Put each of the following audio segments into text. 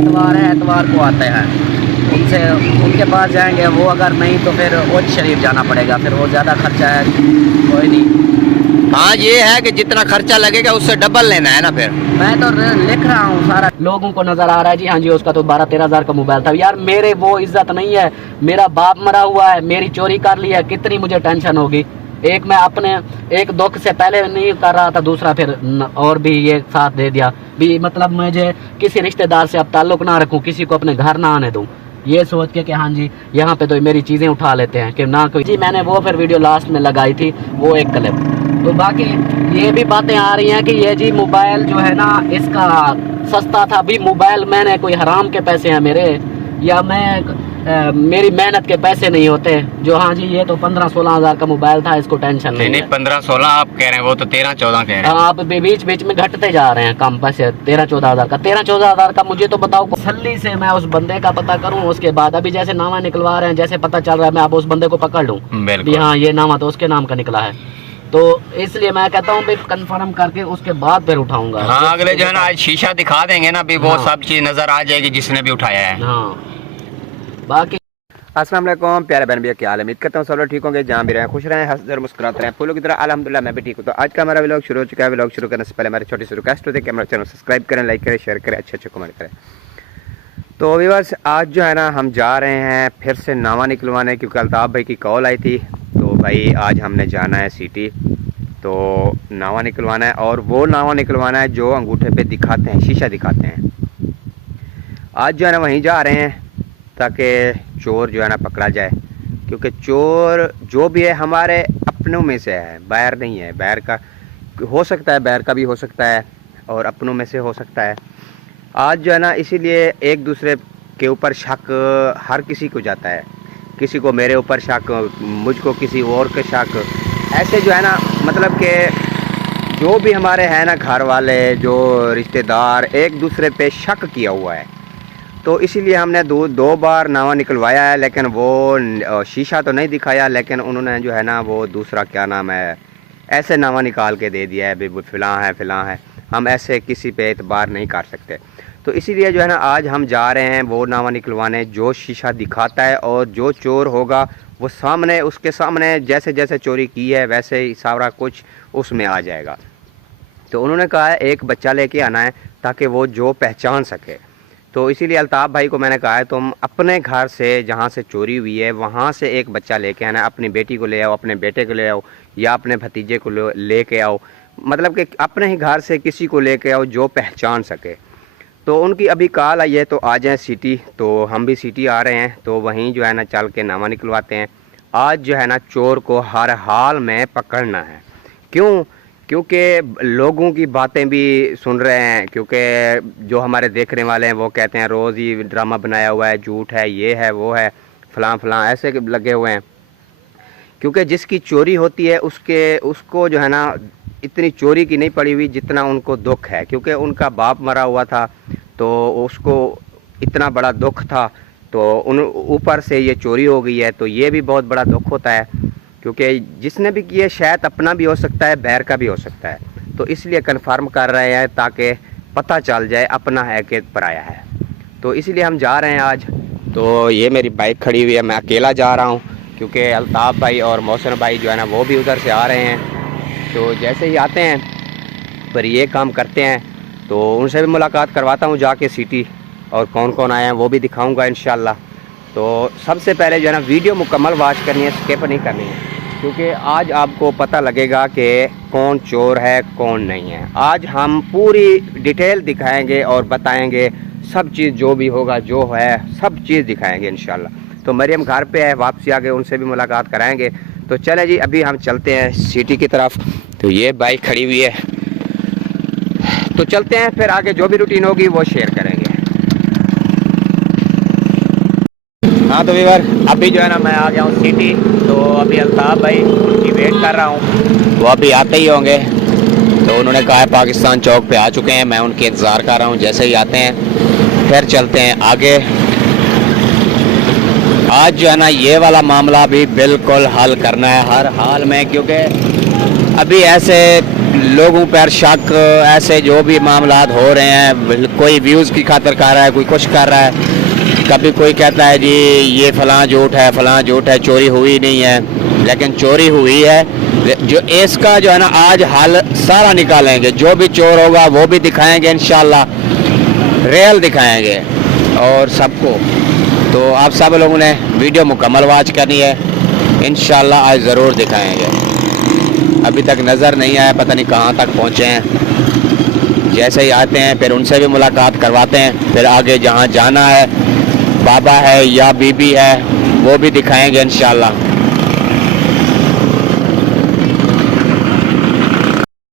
एतवार है, एतवार को आते हैं, उनसे उनके पास जाएंगे। वो अगर नहीं तो फिर उच्च शरीफ जाना पड़ेगा, फिर वो ज़्यादा खर्चा है, कोई नहीं। हाँ ये है कि जितना खर्चा लगेगा उससे डबल लेना है ना फिर। मैं तो लिख रहा हूँ सारा, लोगों को नजर आ रहा है जी हाँ जी उसका तो 12-13 हज़ार का मोबाइल था। यार मेरे वो इज्जत नहीं है, मेरा बाप मरा हुआ है, मेरी चोरी कर ली है, कितनी मुझे टेंशन होगी। एक मैं अपने एक दुख से पहले नहीं कर रहा था, दूसरा फिर और भी ये साथ दे दिया भी, मतलब मुझे किसी रिश्तेदार से अब ताल्लुक ना रखूं, किसी को अपने घर ना आने दूं, ये सोच के कि हाँ जी यहाँ पे तो मेरी चीज़ें उठा लेते हैं कि ना कोई जी। मैंने वो फिर वीडियो लास्ट में लगाई थी वो एक क्लिप। तो बाकी ये भी बातें आ रही हैं कि ये जी मोबाइल जो है ना इसका सस्ता था भी, मोबाइल मैंने कोई हराम के पैसे हैं मेरे, या मैं मेरी मेहनत के पैसे नहीं होते जो। हाँ जी ये तो 15-16 हज़ार का मोबाइल था, इसको टेंशन नहीं। नहीं 15-16 आप कह रहे हैं, वो तो 13-14 कह रहे हैं। आप बीच बीच में घटते जा रहे हैं कम पैसे। 13-14 हज़ार का, 13-14 हज़ार का मुझे तो बताओ तसल्ली से मैं उस बंदे का पता करूं, उसके बाद अभी जैसे नामा निकलवा रहे हैं, जैसे पता चल रहा है मैं अब उस बंदे को पकड़ लूँ भी हाँ ये नामा तो उसके नाम का निकला है, तो इसलिए मैं कहता हूँ कंफर्म करके उसके बाद फिर उठाऊंगा। हाँ अगले जो है ना आज शीशा दिखा देंगे ना भी, वो हाँ। सब चीज नजर आ जाएगी जिसने भी उठाया है। हाँ बाकी अस्सलाम वालेकुम प्यारे बहन भैया, क्या हाल है? उम्मीद करता हूँ सब लोग ठीक होंगे, जहाँ भी रहें खुश रहें, हंसते और मुस्कुराते रहें, फूलों की तरह। अल्हम्दुलिल्लाह मैं भी ठीक हूँ। तो आज का हमारा व्लॉग शुरू हो चुका है। व्लॉग शुरू करने से पहले हमारी छोटी सी रिक्वेस्ट होती है कि हमारे चैनल सब्सक्राइब करें, लाइक करें, शेयर करें, अच्छे कमेंट करें। तो व्यूअर्स आज जो है ना हम जा रहे हैं फिर से नामा निकलवाने, क्योंकि अल्ताफ़ भाई की कॉल आई थी। तो भाई आज हमने जाना है सिटी, तो नावा निकलवाना है, और वो नावा निकलवाना है जो अंगूठे पे दिखाते हैं, शीशा दिखाते हैं। आज जो है ना वहीं जा रहे हैं ताकि चोर जो है ना पकड़ा जाए, क्योंकि चोर जो भी है हमारे अपनों में से है, बाहर नहीं है। बाहर का हो सकता है, बाहर का भी हो सकता है, और अपनों में से हो सकता है। आज जो है ना इसीलिए एक दूसरे के ऊपर शक हर किसी को जाता है, किसी को मेरे ऊपर शक, मुझको किसी और के शक, ऐसे जो है ना मतलब कि जो भी हमारे हैं ना घर वाले, जो रिश्तेदार, एक दूसरे पे शक किया हुआ है। तो इसीलिए हमने दो बार नावा निकलवाया है, लेकिन वो शीशा तो नहीं दिखाया, लेकिन उन्होंने जो है ना वो दूसरा क्या नाम है ऐसे नावा निकाल के दे दिया है भी फ़िलाँ है। हम ऐसे किसी पे एतबार नहीं कर सकते। तो इसीलिए जो है ना आज हम जा रहे हैं वो नावा निकलवाने जो शीशा दिखाता है, और जो चोर होगा वो सामने, उसके सामने जैसे जैसे चोरी की है वैसे ही सारा कुछ उसमें आ जाएगा। तो उन्होंने कहा है एक बच्चा लेके आना है ताकि वो जो पहचान सके। तो इसीलिए अल्ताफ़ भाई को मैंने कहा है तुम अपने घर से जहाँ से चोरी हुई है वहाँ से एक बच्चा लेके आना है, अपनी बेटी को ले आओ, अपने बेटे को ले आओ, या अपने भतीजे को लेके आओ, मतलब कि अपने ही घर से किसी को लेके आओ जो पहचान सके। तो उनकी अभी कॉल आई है तो आ जाएं सिटी। तो हम भी सिटी आ रहे हैं, तो वहीं जो है ना चल के नामा निकलवाते हैं। आज जो है ना चोर को हर हाल में पकड़ना है। क्यों? क्योंकि लोगों की बातें भी सुन रहे हैं, क्योंकि जो हमारे देखने वाले हैं वो कहते हैं रोज़ ही ड्रामा बनाया हुआ है, झूठ है, ये है वो है, फलां ऐसे लगे हुए हैं। क्योंकि जिसकी चोरी होती है उसको जो है ना इतनी चोरी की नहीं पड़ी हुई जितना उनको दुख है, क्योंकि उनका बाप मरा हुआ था तो उसको इतना बड़ा दुख था, तो उन ऊपर से ये चोरी हो गई है, तो ये भी बहुत बड़ा दुख होता है। क्योंकि जिसने भी किया शायद अपना भी हो सकता है, बैर का भी हो सकता है। तो इसलिए कन्फर्म कर रहे हैं ताकि पता चल जाए अपना है कि पराया है। तो इसीलिए हम जा रहे हैं आज। तो ये मेरी बाइक खड़ी हुई है, मैं अकेला जा रहा हूँ, क्योंकि अल्ताफ़ भाई और मोहसिन भाई जो है ना वो भी उधर से आ रहे हैं। तो जैसे ही आते हैं पर ये काम करते हैं, तो उनसे भी मुलाकात करवाता हूँ जाके सिटी, और कौन कौन आए हैं वो भी दिखाऊँगा इंशाल्लाह। तो सबसे पहले जो है ना वीडियो मुकम्मल वॉच करनी है, स्किप नहीं करनी है, क्योंकि आज आपको पता लगेगा कि कौन चोर है कौन नहीं है। आज हम पूरी डिटेल दिखाएंगे और बताएंगे सब चीज़, जो भी होगा जो है सब चीज़ दिखाएंगे इंशाल्लाह। तो मरियम घर पे है, वापसी आ गए, उनसे भी मुलाकात कराएंगे। तो चले जी अभी हम चलते हैं सिटी की तरफ। तो ये बाइक खड़ी हुई है, तो चलते हैं, फिर आगे जो भी रूटीन होगी वो शेयर करेंगे। हाँ तो वीवर अभी जो है ना मैं आ गया हूँ सिटी। तो अभी अल्ताफ़ भाई उनकी वेट कर रहा हूँ, वो अभी आते ही होंगे। तो उन्होंने कहा है पाकिस्तान चौक पे आ चुके हैं, मैं उनके इंतज़ार कर रहा हूँ। जैसे ही आते हैं फिर चलते हैं आगे। आज जो है ना ये वाला मामला भी बिल्कुल हल करना है हर हाल में, क्योंकि अभी ऐसे लोगों पर शक ऐसे जो भी मामलात हो रहे हैं, कोई व्यूज़ की खातिर कर रहा है, कोई कुछ कर रहा है। कभी कोई कहता है जी ये फलां झूठ है, फलां झूठ है, चोरी हुई नहीं है, लेकिन चोरी हुई है। जो इसका जो है ना आज हल सारा निकालेंगे, जो भी चोर होगा वो भी दिखाएंगे इंशाल्लाह, रियल दिखाएंगे और सबको। तो आप सब लोगों ने वीडियो मुकम्मल वॉच करनी है, इंशाल्लाह आज ज़रूर दिखाएंगे। अभी तक नज़र नहीं आया, पता नहीं कहाँ तक पहुँचे हैं। जैसे ही आते हैं फिर उनसे भी मुलाकात करवाते हैं, फिर आगे जहाँ जाना है, बाबा है या बीबी है, वो भी दिखाएंगे इंशाल्लाह।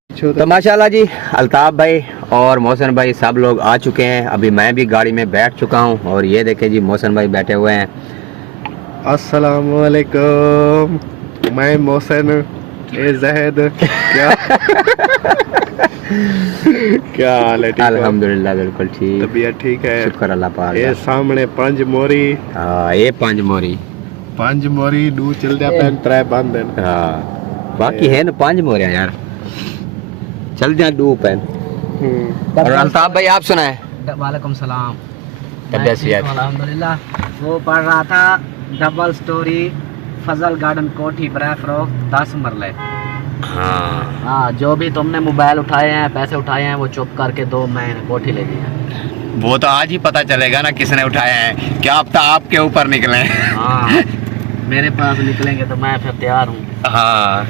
तो माशाल्लाह जी, अल्ताफ़ भाई और मोहसिन भाई सब लोग आ चुके हैं। अभी मैं भी गाड़ी में बैठ चुका हूँ और ये देखें जी मोहसिन भाई बैठे हुए हैं। अस्सलामुअलैकुम, मैं मोहसिन ए जहद। क्या क्या हाल है? ठीक हो? अल्हम्दुलिल्लाह बिल्कुल ठीक, तबीयत ठीक है? शुक्र अल्लाह पाक ये दा। सामने पंज मोरी, हाँ ये पंज मोरी, पंज मोरी दू चल जा पैन त्रै बंद हैं। हाँ बाकी है ना पांच मोरियां यार, चल जा दो पैन। और अल्ताफ़ भाई आप सुनाए? वालेकुम सलाम। तबीयत सेहत? अल्हम्दुलिल्लाह। वो पढ़ रहा था डबल स्टोरी फजल गार्डन कोठी ब्रैफरोक 10 मरले। हाँ जो भी तुमने मोबाइल उठाए हैं, पैसे उठाए हैं, वो चुप करके 2 महीने कोठी ले ली है। वो तो आज ही पता चलेगा ना किसने उठाया है, क्या अब तो आपके ऊपर निकले। हाँ मेरे पास निकलेंगे तो मैं फिर तैयार हूँ। हाँ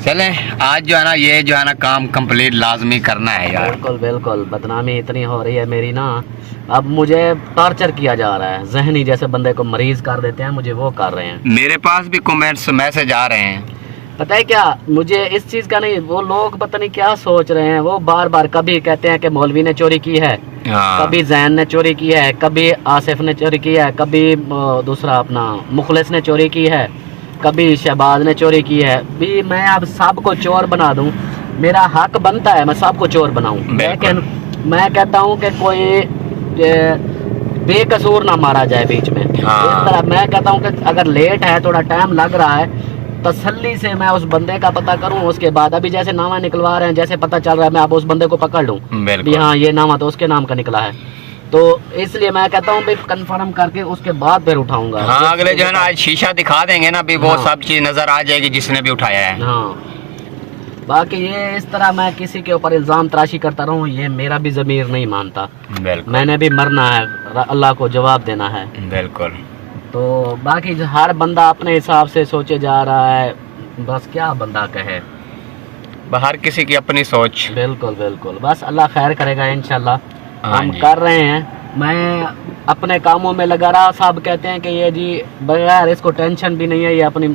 चलें, आज जो है ना ये जो है ना काम कंप्लीट लाजमी करना है यार। बिल्कुल बिल्कुल, बदनामी इतनी हो रही है मेरी ना, अब मुझे टॉर्चर किया जा रहा है, जहनी जैसे बंदे को मरीज कर देते हैं, मुझे वो कर रहे हैं। मेरे पास भी कमेंट्स मैसेज आ रहे हैं। पता है क्या, मुझे इस चीज का नहीं, वो लोग पता नहीं क्या सोच रहे हैं। वो बार बार कभी कहते हैं कि मौलवी ने चोरी की है, हाँ। कभी जैन ने चोरी की है, कभी आसिफ ने चोरी की है, कभी दूसरा अपना मुखलिस ने चोरी की है, कभी शहबाज ने चोरी की है। भी मैं अब सबको चोर बना दूं, मेरा हक बनता है मैं सबको चोर बनाऊं, लेकिन मैं कहता हूं कि कोई बेकसूर ना मारा जाए बीच में। हाँ। इस तरह मैं कहता हूं कि अगर लेट है, थोड़ा टाइम लग रहा है, तसल्ली से मैं उस बंदे का पता करूं, उसके बाद अभी जैसे नामा निकलवा रहे हैं, जैसे पता चल रहा है, मैं अब उस बंदे को पकड़ लूं भी हाँ ये नामा तो उसके नाम का निकला है। तो इसलिए मैं कहता हूँ कंफर्म करके उसके बाद फिर उठाऊंगा। हाँ अगले जो है ना आज शीशा दिखा देंगे ना भी, वो हाँ। सब चीज नजर आ जाएगी जिसने भी उठाया है। हाँ बाकी ये इस तरह मैं किसी के ऊपर इल्जाम तराशी करता रहूँ, ये मेरा भी ज़मीर नहीं मानता। बिल्कुल मैंने भी मरना है, अल्लाह को जवाब देना है। बिल्कुल। तो बाकी हर बंदा अपने हिसाब से सोचे जा रहा है, बस क्या बंदा कहे, हर किसी की अपनी सोच। बिल्कुल बिल्कुल, बस अल्लाह खैर करेगा इंशाल्लाह। हाँ हम जी। कर रहे हैं, मैं अपने कामों में लगा रहा। सब कहते हैं कि ये जी बगैर इसको टेंशन भी नहीं है, ये अपनी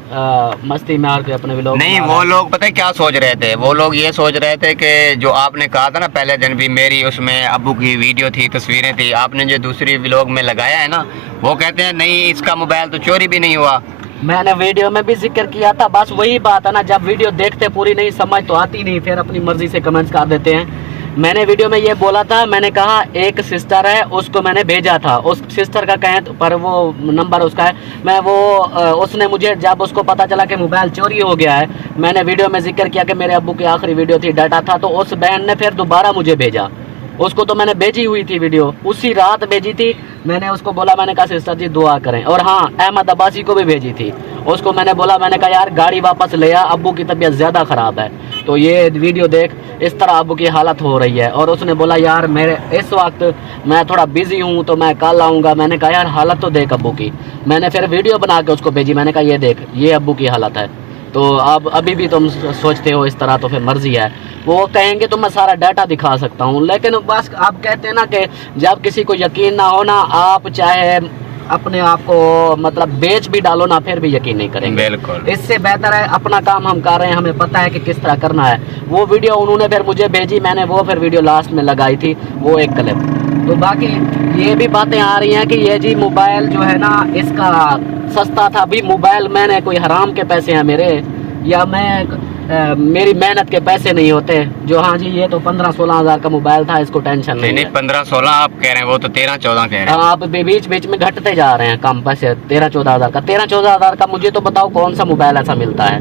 मस्ती में आके अपने व्लॉग नहीं वो लोग पता है क्या सोच रहे थे, वो लोग ये सोच रहे थे कि जो आपने कहा था ना पहले दिन भी, मेरी उसमें अब्बू की वीडियो थी, तस्वीरें थी, आपने जो दूसरी व्लॉग में लगाया है ना, वो कहते हैं नहीं इसका मोबाइल तो चोरी भी नहीं हुआ। मैंने वीडियो में भी जिक्र किया था, बस वही बात है ना, जब वीडियो देखते पूरी नहीं समझ तो आती नहीं, फिर अपनी मर्जी से कमेंट्स कर देते हैं। मैंने वीडियो में ये बोला था, मैंने कहा एक सिस्टर है उसको मैंने भेजा था, उस सिस्टर का कहें पर वो नंबर उसका है, मैं वो उसने मुझे जब उसको पता चला कि मोबाइल चोरी हो गया है, मैंने वीडियो में जिक्र किया कि मेरे अब्बू की आखिरी वीडियो थी, डाटा था, तो उस बहन ने फिर दोबारा मुझे भेजा। उसको तो मैंने भेजी हुई थी वीडियो, उसी रात भेजी थी। मैंने उसको बोला, मैंने कहा सिस्टर जी दुआ करें। और हाँ अहमद अब्बासी को भी भेजी थी, उसको मैंने बोला, मैंने कहा यार गाड़ी वापस ले आ, अब्बू की तबीयत ज़्यादा ख़राब है, तो ये वीडियो देख, इस तरह अब्बू की हालत हो रही है। और उसने बोला यार मेरे इस वक्त मैं थोड़ा बिजी हूँ तो मैं कल आऊँगा। मैंने कहा यार हालत तो देख अब्बू की। मैंने फिर वीडियो बना के उसको भेजी, मैंने कहा ये देख ये अब्बू की हालत है। तो अब अभी भी तुम सोचते हो इस तरह, तो फिर मर्जी है। वो कहेंगे तो मैं सारा डाटा दिखा सकता हूँ, लेकिन बस आप कहते हैं ना कि जब किसी को यकीन ना हो ना, आप चाहे अपने आप को मतलब बेच भी डालो ना, फिर भी यकीन नहीं करेंगे। बिल्कुल। इससे बेहतर है अपना काम हम कर रहे हैं, हमें पता है कि किस तरह करना है। वो वीडियो उन्होंने फिर मुझे भेजी, मैंने वो फिर वीडियो लास्ट में लगाई थी, वो एक क्लिप। तो बाकी ये भी बातें आ रही हैं कि ये जी मोबाइल जो है ना इसका सस्ता था। भी मोबाइल मैंने कोई हराम के पैसे हैं मेरे, या मैं मेरी मेहनत के पैसे नहीं होते जो। हाँ जी ये तो 15-16 हज़ार का मोबाइल था, इसको टेंशन नहीं नहीं है। 15-16 आप कह रहे हैं, वो तो 13-14 कह रहे हैं। आप बीच बीच में घटते जा रहे हैं कम पैसे, 13-14 हज़ार का। 13-14 हज़ार का मुझे तो बताओ कौन सा मोबाइल ऐसा मिलता है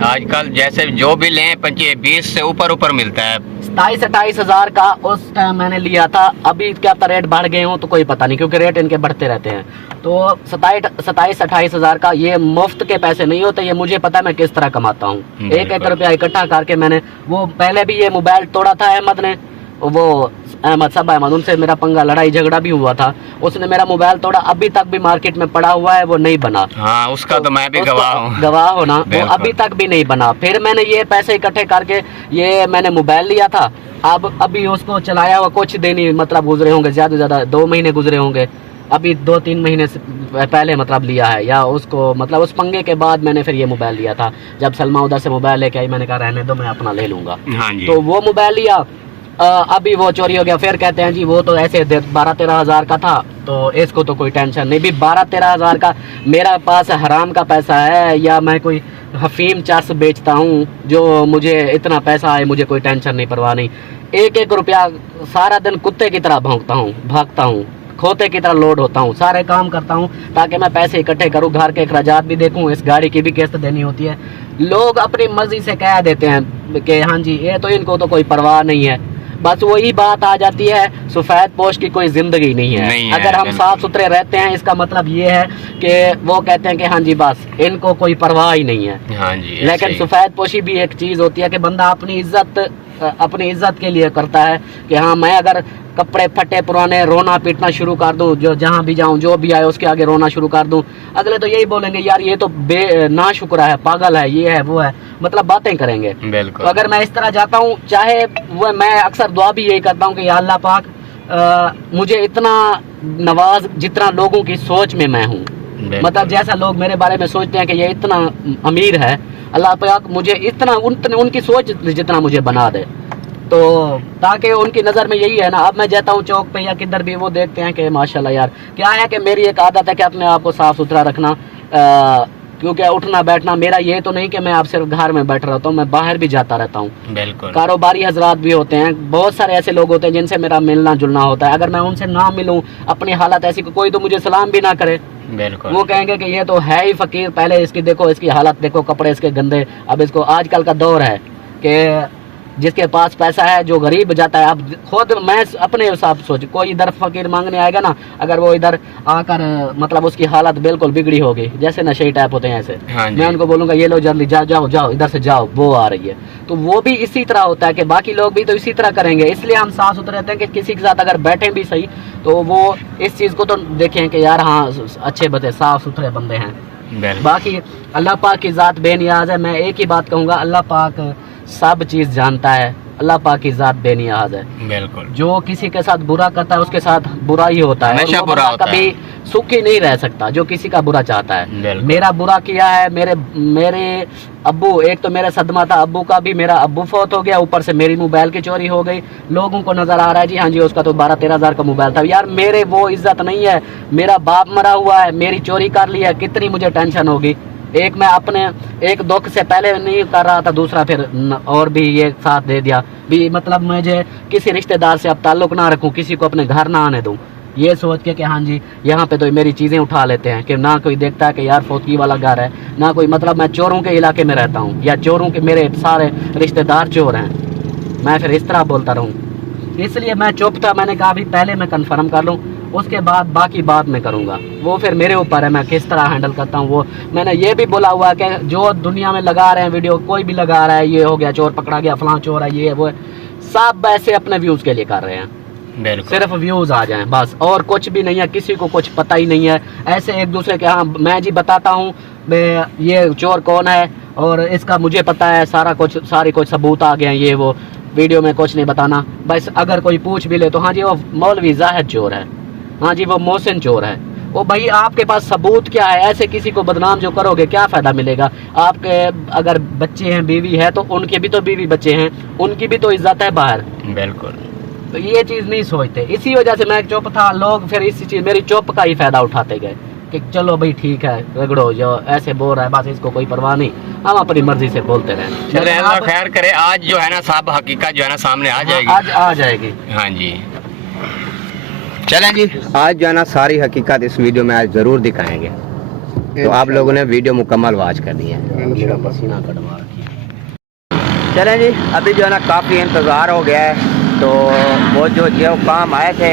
आजकल जैसे जो भी लें 20 से ऊपर मिलता है। 27-28 हजार का उस टाइम मैंने लिया था। अभी क्या पता रेट बढ़ गए हों तो कोई पता नहीं, क्योंकि रेट इनके बढ़ते रहते हैं। तो 27-28 हजार का ये मुफ्त के पैसे नहीं होते। ये मुझे पता है मैं किस तरह कमाता हूँ। 1-1 रुपया इकट्ठा करके मैंने वो पहले भी ये मोबाइल तोड़ा था अहमद ने, वो अहमद सब अहमद, उनसे मेरा पंगा लड़ाई झगड़ा भी हुआ था। उसने मेरा मोबाइल तोड़ा, अभी तक भी मार्केट में पड़ा हुआ है, वो नहीं बना। हाँ, उसका तो मैं भी गवाह हूँ। गवाह हो ना, वो अभी तक भी नहीं बना। फिर मैंने ये पैसे इकट्ठे करके ये मैंने मोबाइल लिया था। अब अभी उसको चलाया हुआ कुछ दिन ही मतलब गुजरे होंगे, ज्यादा से ज्यादा 2 महीने गुजरे होंगे। अभी 2-3 महीने से पहले मतलब लिया है, या उसको मतलब उस पंगे के बाद मैंने फिर ये मोबाइल लिया था। जब सलमा उधर से मोबाइल लेके आई, मैंने कहा रहने दो, मैं अपना ले लूंगा। हाँ जी। तो वो मोबाइल लिया, अभी वो चोरी हो गया। फिर कहते हैं जी वो तो ऐसे 12-13 हजार का था, तो इसको तो कोई टेंशन नहीं। भी 12-13 हजार का मेरा पास हराम का पैसा है, या मैं कोई हफीम चरस बेचता हूँ जो मुझे इतना पैसा है, मुझे कोई टेंशन नहीं, परवाह नहीं। 1-1 रुपया सारा दिन कुत्ते की तरह भागता हूँ, खोते की तरह लोड होता हूँ, सारे काम करता हूँ ताकि मैं पैसे इकट्ठे करूँ, घर के अखराजात भी देखूँ, इस गाड़ी की भी किस्त देनी होती है। लोग अपनी मर्जी से कह देते हैं कि हाँ जी ये तो इनको तो कोई परवाह नहीं है। बस वही बात आ जाती है, सफेद पोश की कोई जिंदगी नहीं है। अगर हम साफ सुथरे रहते हैं, इसका मतलब ये है कि वो कहते हैं कि हाँ जी बस इनको कोई परवाह ही नहीं है। हाँ जी। लेकिन सफेद पोशी भी एक चीज होती है कि बंदा अपनी इज्जत के लिए करता है कि हाँ मैं अगर कपड़े फटे पुराने रोना पीटना शुरू कर दूं, जो जहां भी जाऊं जो भी आए उसके आगे रोना शुरू कर दूं, अगले तो यही बोलेंगे यार ये तो ना शुक्र है, पागल है, ये है वो है, मतलब बातें करेंगे। बिल्कुल। तो अगर मैं इस तरह जाता हूं, चाहे वो मैं अक्सर दुआ भी यही करता हूं कि या अल्लाह पाक मुझे इतना नवाज जितना लोगों की सोच में मैं हूँ, मतलब जैसा लोग मेरे बारे में सोचते हैं कि ये इतना अमीर है, अल्लाह पाक मुझे इतना उनकी सोच जितना मुझे बना दे, तो ताकि उनकी नज़र में यही है ना। अब मैं जाता हूँ चौक पे या किधर भी, वो देखते हैं कि माशाल्लाह यार क्या है कि मेरी एक आदत है कि अपने आप को साफ सुथरा रखना, क्योंकि उठना बैठना मेरा ये तो नहीं कि मैं आप सिर्फ घर में बैठ रहता हूँ, मैं बाहर भी जाता रहता हूँ। बिल्कुल। कारोबारी हजरात भी होते हैं, बहुत सारे ऐसे लोग होते हैं जिनसे मेरा मिलना जुलना होता है। अगर मैं उनसे ना मिलूँ, अपनी हालत ऐसी कोई तो मुझे सलाम भी ना करे, बिल्कुल, वो कहेंगे कि ये तो है ही फकीर, पहले इसकी देखो, इसकी हालत देखो, कपड़े इसके गंदे। अब इसको आजकल का दौर है कि जिसके पास पैसा है, जो गरीब जाता है। अब खुद मैं अपने हिसाब सोच, कोई इधर फकीर मांगने आएगा ना, अगर वो इधर आकर मतलब उसकी हालत बिल्कुल बिगड़ी होगी, जैसे नशे टाइप होते हैं ऐसे, मैं उनको बोलूंगा ये लो जल्दी जाओ इधर से जाओ, वो आ रही है। तो वो भी इसी तरह होता है कि बाकी लोग भी तो इसी तरह करेंगे। इसलिए हम साफ सुथरे रहते हैं कि किसी के साथ अगर बैठे भी सही तो वो इस चीज़ को तो देखें कि यार हाँ अच्छे बंदे, साफ सुथरे बंदे हैं। बाकी अल्लाह पाक की ज़ात बेनियाज है। मैं एक ही बात कहूँगा, अल्लाह पाक सब चीज़ जानता है, अल्लाह पाक की ज़ात बेनियाज है। बिल्कुल। जो किसी के साथ बुरा करता है उसके साथ बुरा ही होता है, हमेशा बुरा होता है। कभी सुखी नहीं रह सकता जो किसी का बुरा चाहता है। मेरा बुरा किया है, मेरे अब्बू, एक तो मेरा सदमा था अब्बू का भी, मेरा अब्बू फौत हो गया, ऊपर से मेरी मोबाइल की चोरी हो गई। लोगों को नजर आ रहा है जी हाँ जी उसका तो 12-13 हजार का मोबाइल था। यार मेरे वो इज्जत नहीं है, मेरा बाप मरा हुआ है, मेरी चोरी कर ली है, कितनी मुझे टेंशन होगी। एक मैं अपने एक दुख से पहले नहीं कर रहा था, दूसरा फिर और भी ये साथ दे दिया भी, मतलब मुझे किसी रिश्तेदार से अब ताल्लुक ना रखूं, किसी को अपने घर ना आने दूं, ये सोच के कि हाँ जी यहाँ पे तो मेरी चीज़ें उठा लेते हैं, कि ना कोई देखता है कि यार फौतगी वाला घर है, ना कोई, मतलब मैं चोरों के इलाके में रहता हूँ या चोरों के मेरे सारे रिश्तेदार चोर हैं, मैं फिर इस तरह बोलता रहूँ। इसलिए मैं चुप था। मैंने कहा अभी पहले मैं कन्फर्म कर लूँ, उसके बाद बाकी बात मैं करूँगा, वो फिर मेरे ऊपर है मैं किस तरह हैंडल करता हूँ। वो मैंने ये भी बोला हुआ है कि जो दुनिया में लगा रहे हैं वीडियो, कोई भी लगा रहा है ये हो गया चोर पकड़ा गया, फलां चोर है, ये है वो है, सब ऐसे अपने व्यूज़ के लिए कर रहे हैं, सिर्फ व्यूज़ आ जाएं बस, और कुछ भी नहीं है, किसी को कुछ पता ही नहीं है। ऐसे एक दूसरे के, हाँ मैं जी बताता हूँ ये चोर कौन है और इसका मुझे पता है सारा कुछ, सारे कुछ सबूत आ गए हैं, ये वो, वीडियो में कुछ नहीं बताना। बस अगर कोई पूछ भी ले तो हाँ जी वो मौलवी जाहिद चोर है, हाँ जी वो मोहसिन चोर है। वो भाई आपके पास सबूत क्या है? ऐसे किसी को बदनाम जो करोगे क्या फ़ायदा मिलेगा? आपके अगर बच्चे हैं, बीवी है, तो उनके भी तो बीवी बच्चे हैं, उनकी भी तो इज्जत है बाहर। बिल्कुल। तो ये चीज़ नहीं सोचते, इसी वजह से मैं चुप था। लोग फिर इसी चीज़, मेरी चुप का ही फ़ायदा उठाते गए कि चलो भाई ठीक है, रगड़ो, जो ऐसे बोल रहा है बस इसको कोई परवाह नहीं, हम अपनी मर्जी से बोलते रहे। चले अल्लाह खैर करे, आज जो है ना सब हकीकत जो है ना सामने आ जाएगी। आज आ जाएगी। हाँ जी चलें जी, आज जो है ना सारी हकीकत इस वीडियो में आज ज़रूर दिखाएंगे। तो आप लोगों ने वीडियो मुकम्मल वॉच करनी है। मेरा पसीना कटवा रखी। चलें जी, अभी जो है ना काफ़ी इंतज़ार हो गया है, तो वो जो काम आए थे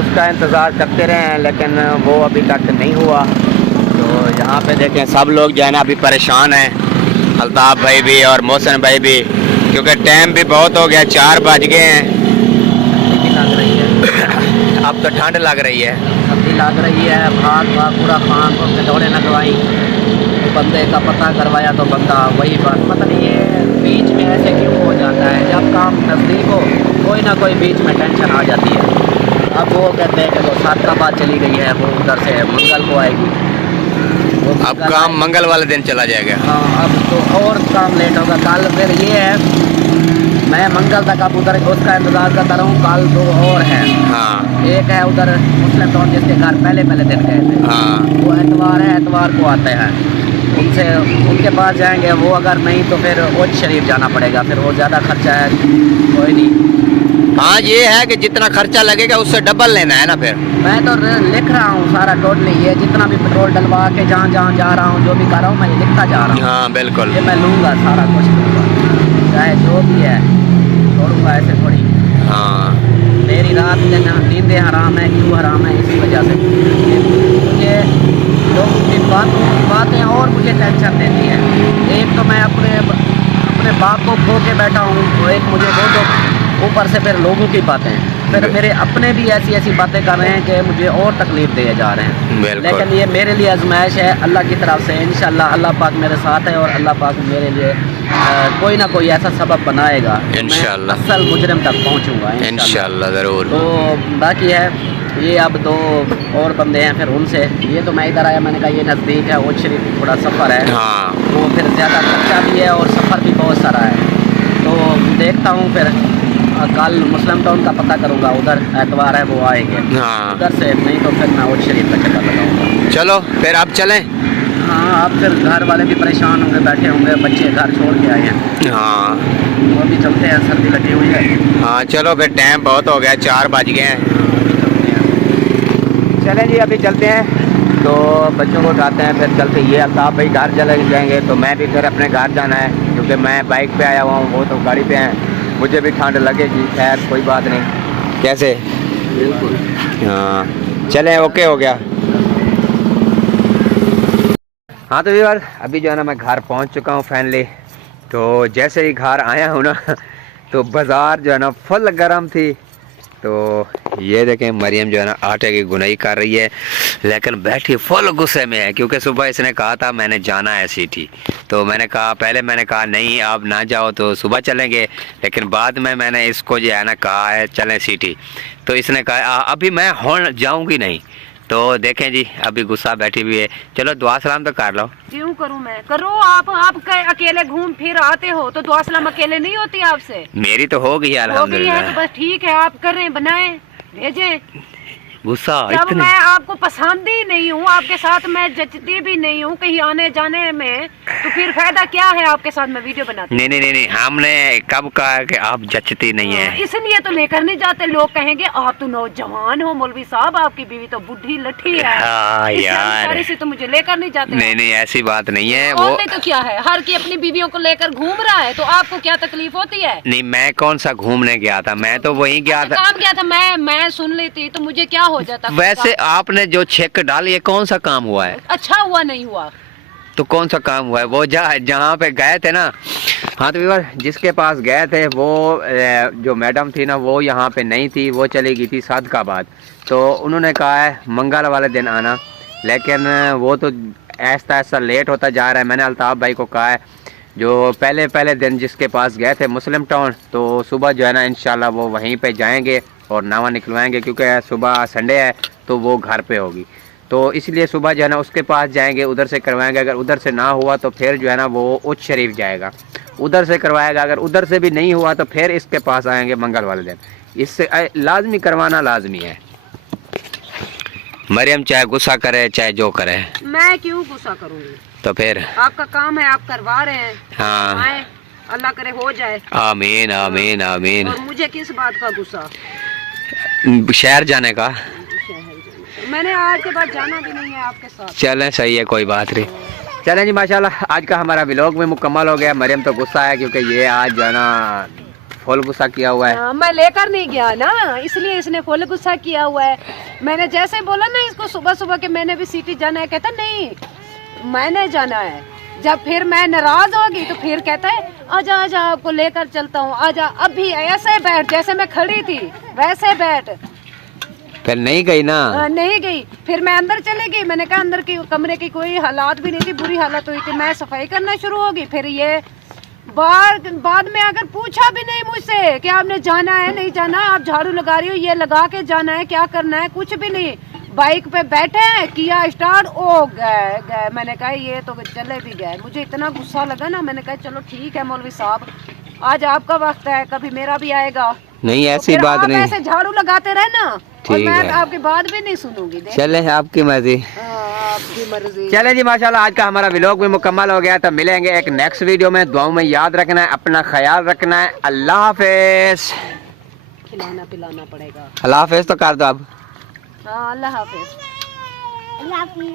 उसका इंतज़ार करते रहे हैं, लेकिन वो अभी तक नहीं हुआ। तो यहाँ पे देखें सब लोग जो है ना अभी परेशान हैं, अल्ताफ़ भाई भी और मोहसिन भाई भी, क्योंकि टाइम भी बहुत हो गया, 4 बज गए हैं। लग रही है अब तो ठंड लग रही है। सर्दी लग रही है। भाग पूरा खान को दौड़े लगवाई, बंदे का पता करवाया तो बंदा वही बात, पता नहीं ये बीच में ऐसे क्यों हो जाता है। जब काम नज़दीक हो कोई ना कोई बीच में टेंशन आ जाती है। अब वो कहते हैं कि वो सादकाबाद चली गई है, वो उधर से मंगल को आएगी। अब काम मंगल वाले दिन चला जाएगा। हाँ, अब तो और काम लेट होगा। कल फिर ये है, मैं मंगल तक अब उधर उसका इंतज़ार करता रहूँ। कल 2 और हैं। हाँ एक है उधर मुस्लिम टाउन जिसके घर पहले दिन गए थे, हाँ वो एतवार है, एतवार को आते हैं। उनसे उनके पास जाएंगे, वो अगर नहीं तो फिर उच्च शरीफ जाना पड़ेगा, फिर वो ज़्यादा खर्चा है। कोई नहीं, हाँ, ये है कि जितना खर्चा लगेगा उससे डबल लेना है ना फिर। मैं तो लिख रहा हूँ सारा टोटली, ये जितना भी पेट्रोल डलवा के जहाँ जहाँ जा रहा हूँ, जो भी कर रहा हूँ, मैं ये लिखता जा रहा हूँ। हाँ बिल्कुल, ये मैं लूँगा, सारा कुछ लूँगा, चाहे जो भी है छोड़ूंगा ऐसे थोड़ी। हाँ मेरी रात दिन नींदें हराम है, क्यों हराम है? इसी वजह से मुझे लोगों की बातें और मुझे टेंशन देती है। एक तो मैं अपने बाप को खो के बैठा हूँ, तो एक मुझे वो तो ऊपर से फिर लोगों की बातें, फिर मेरे अपने भी ऐसी बातें कर रहे हैं कि मुझे और तकलीफ दिए जा रहे हैं। लेकिन ये मेरे लिए आजमाइश है अल्लाह की तरफ से। इंशाल्लाह अल्लाह पाक मेरे साथ है और अल्लाह पाक मेरे लिए कोई ना कोई ऐसा सबब बनाएगा, इंशाल्लाह असल मुजरिम तक पहुँचूँगा इंशाल्लाह ज़रूर। तो बाकी है ये, अब 2 और बंदे हैं, फिर उनसे ये तो मैं इधर आया, मैंने कहा ये नज़दीक है, वो शरीफ थोड़ा सफ़र है, हाँ वो फिर ज़्यादा खर्चा भी है और सफ़र भी बहुत सारा है। तो देखता हूँ फिर कल मुस्लिम टाउन का पता करूँगा, उधर एतवार है वो आएंगे, हाँ उधर से नहीं तो फिर मैं उच्च शरीफ का चक्कर लगाऊँगा। चलो फिर आप चलें। हाँ, अब फिर घर वाले भी परेशान होंगे, बैठे होंगे, बच्चे घर छोड़ के आए हैं। हाँ वो भी चलते हैं, सर्दी लगी हुई है। हाँ चलो फिर, टाइम बहुत हो गया, 4 बज गए हैं। चलें जी, अभी चलते हैं, तो बच्चों को उठाते हैं, फिर चलते। ये अल्ताफ़ भाई घर चले जाएंगे, तो मैं भी फिर अपने घर जाना है, क्योंकि मैं बाइक पे आया हुआ हूँ, वो तो गाड़ी पे हैं, मुझे भी ठंड लगेगी। खैर कोई बात नहीं, कैसे बिल्कुल। हाँ चलें, ओके हो गया। हाँ तो यार, अभी जो है ना मैं घर पहुँच चुका हूँ फाइनली। तो जैसे ही घर आया हूँ ना, तो बाज़ार जो है ना फुल गर्म थी। तो ये देखें, मरियम जो है ना आटे की गुनाई कर रही है, लेकिन बैठी फुल गुस्से में है, क्योंकि सुबह इसने कहा था मैंने जाना है सिटी। तो मैंने कहा नहीं आप ना जाओ, तो सुबह चलेंगे, लेकिन बाद में मैंने इसको जो है ना कहा है चलें सिटी। तो इसने कहा अभी मैं जाऊंगी नहीं। तो देखें जी, अभी गुस्सा बैठी हुई है। चलो दुआ सलाम तो कर लो। क्यों करूं मैं? करो आप अकेले घूम फिर आते हो, तो दुआ सलाम अकेले नहीं होती आपसे? मेरी तो हो गई हो गई है अल्हम्दुलिल्लाह। तो बस ठीक है, आप कर रहे हैं, बनाए भेजे। गुस्सा जब इतने मैं आपको पसंद ही नहीं हूँ, आपके साथ मैं जचती भी नहीं हूँ कहीं आने जाने में, तो फिर फायदा क्या है आपके साथ मैं वीडियो बनाती? नहीं, हमने कब कहा कि आप जचती नहीं है? इसलिए तो लेकर नहीं जाते। लोग कहेंगे आप तो नौजवान हो मौलवी साहब, आपकी बीवी तो बुढ़ी लठी है। हाँ यार, से तो मुझे लेकर नहीं जाते। नहीं ऐसी बात नहीं है। और वो नहीं तो क्या है, हर की अपनी बीवियों को लेकर घूम रहा है, तो आपको क्या तकलीफ होती है? नहीं, मैं कौन सा घूमने गया था, मैं तो वहीं गया था। काम क्या था? मैं सुन लेती तो मुझे क्या हो जाता? वैसे आपने जो चेक डाली है, कौन सा काम हुआ है? अच्छा हुआ नहीं हुआ तो कौन सा काम हुआ है? वो जहाँ पे गए थे ना। हाँ तो व्यूअर, जिसके पास गए थे वो जो मैडम थी ना, वो यहाँ पे नहीं थी, वो चली गई थी सादकाबाद। तो उन्होंने कहा है मंगल वाले दिन आना, लेकिन वो तो ऐसा लेट होता जा रहा है। मैंने अल्ताफ़ भाई को कहा है जो पहले दिन जिसके पास गए थे मुस्लिम टाउन, तो सुबह जो है ना इंशाल्लाह वो वहीं पे जाएंगे और नावा निकलवाएंगे, क्योंकि सुबह संडे है तो वो घर पे होगी। तो इसलिए सुबह जो है ना उसके पास जाएंगे, उधर से करवाएंगे। अगर उधर से ना हुआ तो फिर जो है ना वो उच्च शरीफ जाएगा, उधर से करवाएगा। अगर उधर से भी नहीं हुआ तो फिर इसके पास आएंगे मंगल वाले दिन। इससे लाजमी करवाना लाजमी है। मरियम चाहे गुस्सा करे चाहे जो करे, मैं क्यों गुस्सा करूंगी? तो फिर आपका काम है, आप करवा रहे हैं। हाँ, आए, अल्लाह करे हो जाए। आमीन आमीन आमीन। और मुझे किस बात का गुस्सा? शहर जाने का। मैंने आज के बाद जाना भी नहीं है आपके साथ। चलें सही है, कोई बात नहीं। चलें जी माशाल्लाह, आज का हमारा व्लॉग में मुकम्मल हो गया। मरियम तो गुस्सा है क्योंकि ये आज जो है ना फुल गुस्सा किया हुआ है। मैं लेकर नहीं गया ना, इसलिए इसने फुल गुस्सा किया हुआ है। मैंने जैसे बोला ना इसको सुबह सुबह के मैंने भी सिटी जाना है, कहता नहीं मैंने जाना है। जब फिर मैं नाराज होगी तो फिर कहता है आजा आजा आपको लेकर चलता हूँ, आजा। अभी ऐसे बैठ जैसे मैं खड़ी थी वैसे बैठ। फिर नहीं गई ना? नहीं गई। फिर मैं अंदर चली गई। मैंने कहा अंदर की कमरे की कोई हालात भी नहीं थी, बुरी हालत हुई थी। मैं सफाई करना शुरू होगी। फिर ये बाद में अगर पूछा भी नहीं मुझसे कि आपने जाना है नहीं जाना, आप झाड़ू लगा रही हो, ये लगा के जाना है, क्या करना है, कुछ भी नहीं। बाइक पे बैठे हैं, किया स्टार्ट, ओ गए। मैंने कहा ये तो चले भी गए। मुझे इतना गुस्सा लगा ना, मैंने कहा चलो ठीक है मौलवी साहब, आज आपका वक्त है, कभी मेरा भी आएगा। नहीं ऐसी तो बात नहीं, ऐसे झाड़ू लगाते रहे ना, और ठीक मैं है। आपकी बात भी नहीं सुनूंगी। चले आपकी मर्जी। आपकी मर्जी। चले जी माशाल्लाह, आज का हमारा व्लॉग भी मुकम्मल हो गया। तो मिलेंगे एक नेक्स्ट वीडियो में। दुआओं में याद रखना है, अपना ख्याल रखना है। अल्लाह हाफिज। खिलाना पिलाना पड़ेगा। अल्लाह हाफिज तो कर दो अब। हाँ अल्लाह हाफिज। अल्लाह हाफिज।